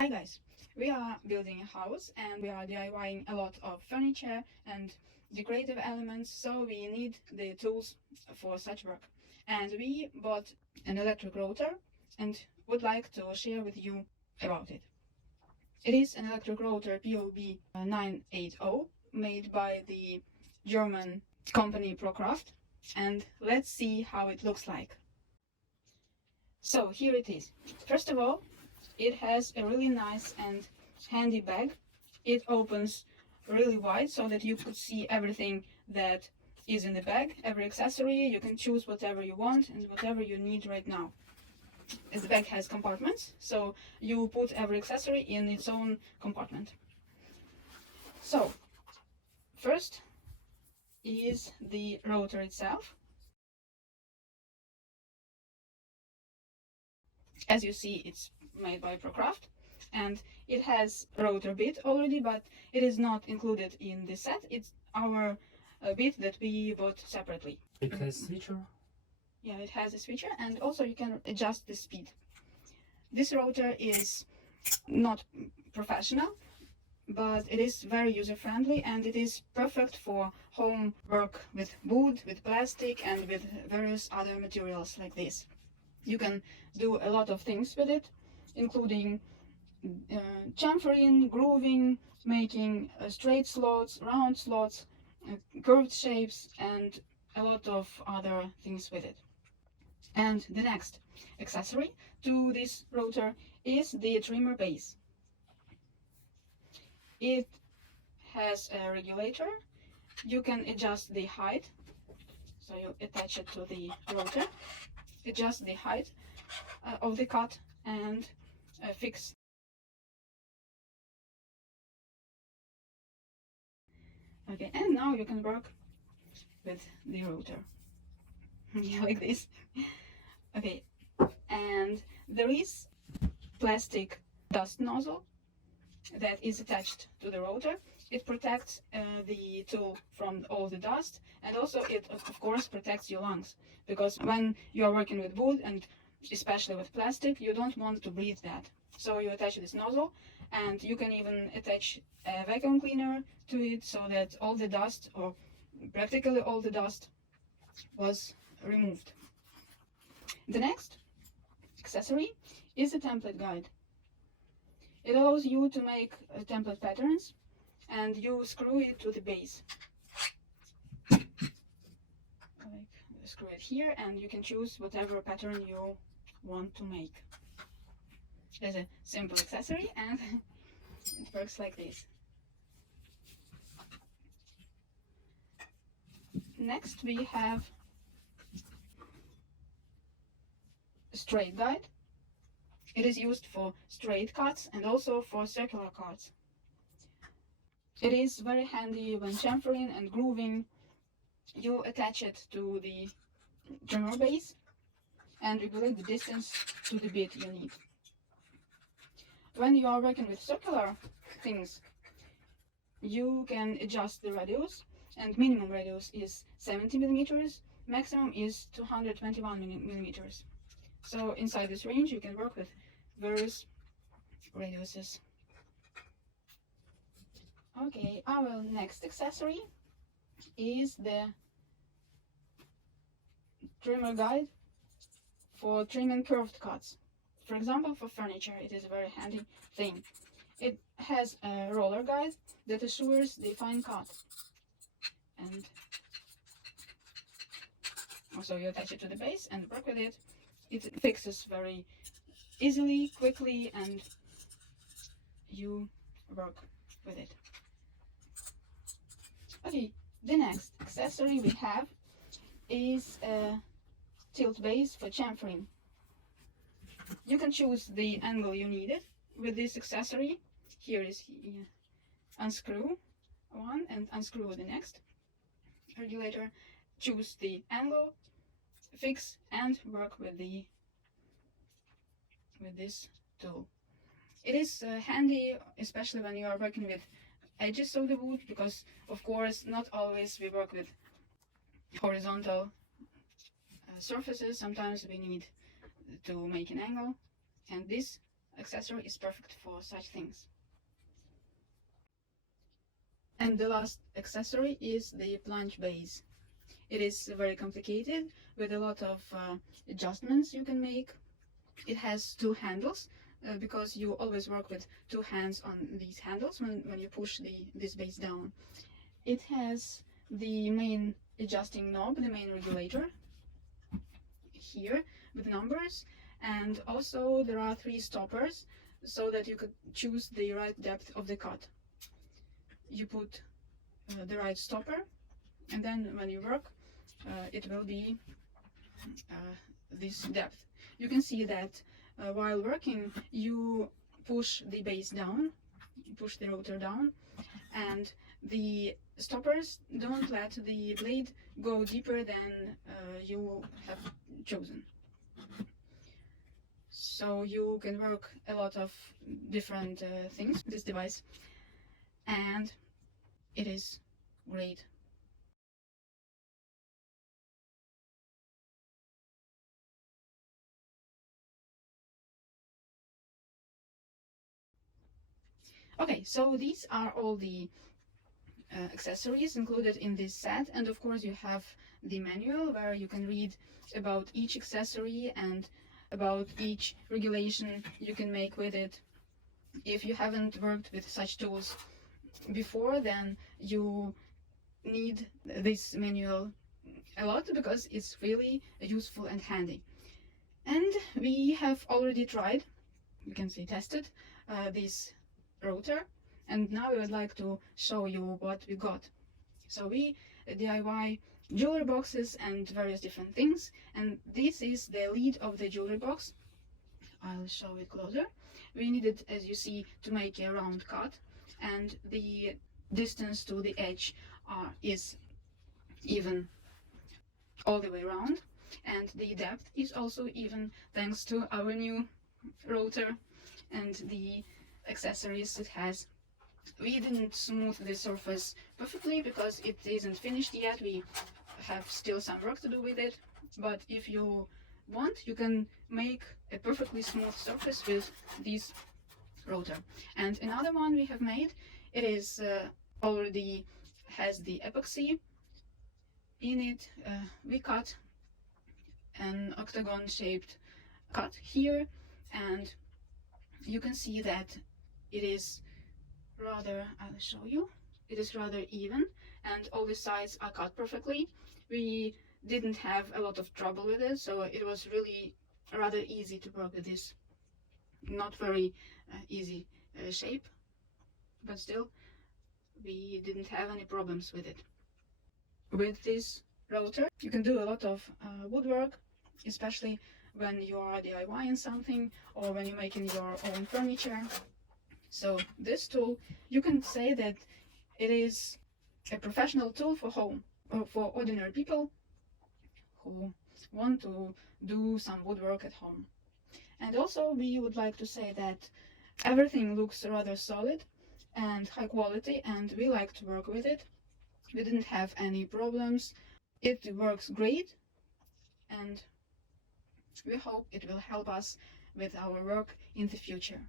Hi guys, we are building a house and we are DIYing a lot of furniture and decorative elements, so we need the tools for such work. And we bought an electric router and would like to share with you about it. It is an electric router POB-980 made by the German company ProCraft, and let's see how it looks like. So here it is. First of all, it has a really nice and handy bag. It opens really wide so that you could see everything that is in the bag, every accessory. You can choose whatever you want and whatever you need right now. The bag has compartments, so you put every accessory in its own compartment. So, first is the router itself. As you see, it's made by ProCraft, and it has a router bit already, but it is not included in the set. It's our bit that we bought separately. It has switcher? Yeah, it has a switcher, and also you can adjust the speed. This router is not professional, but it is very user-friendly, and it is perfect for home work with wood, with plastic, and with various other materials like this. You can do a lot of things with it, including chamfering, grooving, making straight slots, round slots, curved shapes, and a lot of other things with it. And the next accessory to this router is the trimmer base. It has a regulator. You can adjust the height, so you attach it to the router, adjust the height of the cut, and fix. Okay, and now you can work with the router. Yeah, like this. Okay, and there is plastic dust nozzle that is attached to the router. It protects the tool from all the dust, and also it of course protects your lungs, because when you are working with wood and especially with plastic, you don't want to breathe that. So you attach this nozzle, and you can even attach a vacuum cleaner to it so that all the dust, or practically all the dust, was removed. The next accessory is a template guide. It allows you to make template patterns, and you screw it to the base. Like, screw it here, and you can choose whatever pattern you want to make. There's a simple accessory, and it works like this. Next we have a straight guide. It is used for straight cuts and also for circular cuts. It is very handy when chamfering and grooving. You attach it to the trimmer base and regulate the distance to the bit you need. When you are working with circular things, you can adjust the radius, and minimum radius is 70 millimeters, maximum is 221 millimeters. So inside this range you can work with various radiuses. Okay, our next accessory is the trimmer guide for trimming curved cuts. For example, for furniture, it is a very handy thing. It has a roller guide that assures the fine cut, and also you attach it to the base and work with it. It fixes very easily, quickly, and you work with it. Okay, the next accessory we have is a tilt base for chamfering. You can choose the angle you need it with this accessory. Here is unscrew one and unscrew the next regulator. Choose the angle, fix, and work with this tool. It is handy, especially when you are working with edges of the wood, because of course not always we work with horizontal surfaces. Sometimes we need to make an angle, and this accessory is perfect for such things. And the last accessory is the plunge base. It is very complicated with a lot of adjustments you can make. It has two handles because you always work with two hands on these handles when you push this base down. It has the main adjusting knob, the main regulator here with numbers, and also there are 3 stoppers so that you could choose the right depth of the cut. You put the right stopper, and then when you work it will be this depth. You can see that while working you push the base down, push the rotor down, and the stoppers don't let the blade go deeper than you have chosen. So you can work a lot of different things with this device, and it is great. Okay, so these are all the accessories included in this set, and of course you have the manual where you can read about each accessory and about each regulation you can make with it. If you haven't worked with such tools before, then you need this manual a lot because it's really useful and handy. And we have already tried, you can see tested, this rotor, and now we would like to show you what we got. So we DIY jewelry boxes and various different things, and this is the lid of the jewelry box. I'll show it closer. We needed, as you see, to make a round cut, and the distance to the edge is even all the way around, and the depth is also even thanks to our new rotor and the accessories it has. We didn't smooth the surface perfectly because it isn't finished yet. We have still some work to do with it, but if you want, you can make a perfectly smooth surface with this rotor. And another one we have made, it is already has the epoxy in it. We cut an octagon shaped cut here, and you can see that it is rather, I'll show you, it is rather even, and all the sides are cut perfectly. We didn't have a lot of trouble with it, so it was really rather easy to work with this not very easy shape, but still we didn't have any problems with it. With this rotor you can do a lot of woodwork, especially when you are DIYing something or when you're making your own furniture. So this tool, you can say that it is a professional tool for home, or for ordinary people who want to do some woodwork at home. And also we would like to say that everything looks rather solid and high quality, and we like to work with it. We didn't have any problems. It works great, and we hope it will help us with our work in the future.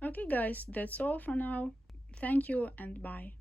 Okay guys, that's all for now. Thank you and bye.